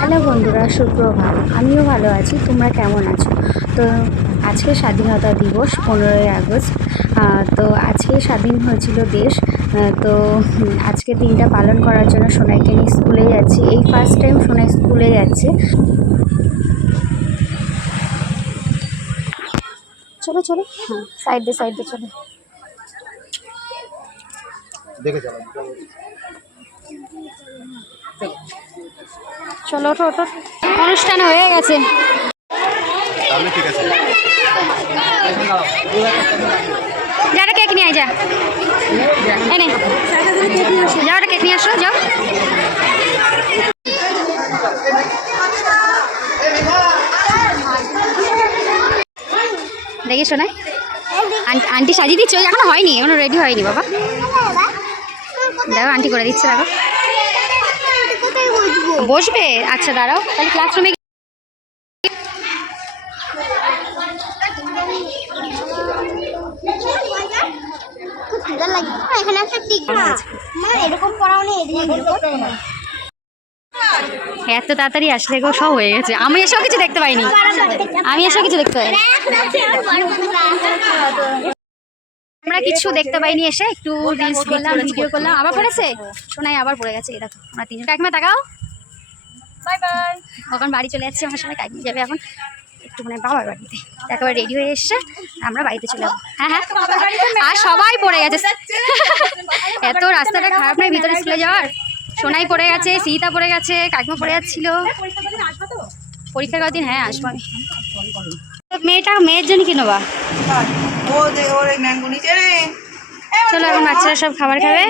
Hello বন্ধুরা, সুপ্রভাত। আমিও ভালো আছি, তোমরা কেমন আছো? তো আজকে স্বাধীনতা দিবস, পনেরোই আগস্ট। তো আজকে স্বাধীন হয়েছিল দেশ। তো আজকে দিনটা পালন করার জন্য সোনাইকে নিয়ে স্কুলে যাচ্ছি। এই ফার্স্ট টাইম সোনাই স্কুলে যাচ্ছে। চলো চলো। হ্যাঁ সাইড দিয়ে সাইড চলো। দেখে চালান চলো ওঠো ওঠো। অনুষ্ঠান হয়ে গেছে। যারা কেক নিয়ে যা। এনে। যাও কেক নিয়ে আসো যাও। দেখি শোনাই আন্টি আন্টি সাজিয়ে দিচ্ছে এখনও হয়নি এখনও রেডি হয়নি বাবা। দেখো আন্টি করে দিচ্ছে দেখো। বসবে? আচ্ছা দাঁড়াও, তাহলে ক্লাসরুমে এত তাড়াতাড়ি আসলে গো, সব হয়ে গেছে। আমি এসেও কিছু দেখতে পাইনি। আমি এসেও কিছু দেখতে পাইনি। আমরা কিছু দেখতে পাইনি এসে, একটু রিলস করলাম ভিডিও করলাম। আবার পড়েছে? শোনাই আবার পড়ে গেছে এরকম আমরা তিনজন। কাকিমা, তাকাও। Bye bye. এখন বাড়ি চলে যাচ্ছি আমার সবাই কাকিমা যাবে এখন। একটু মানে বাবার বাড়িতে। একেবারে রেডি হয়ে এসছে আমরা বাড়িতে চলে যাব। হ্যাঁ হ্যাঁ। আর সবাই পড়ে গেছে। এত রাস্তাটা খারাপ নয় ভিতরে স্কুলে যাওয়ার। সোনাই পড়ে গেছে সীতা পড়ে গেছে কাকিমা পড়ে যাচ্ছিল। পরীক্ষার কদিন হ্যাঁ আসব আমি। মেয়েটা মেয়ের জন্য কি নেবা? চলো এখন বাচ্চারা সব খাবার খাবে।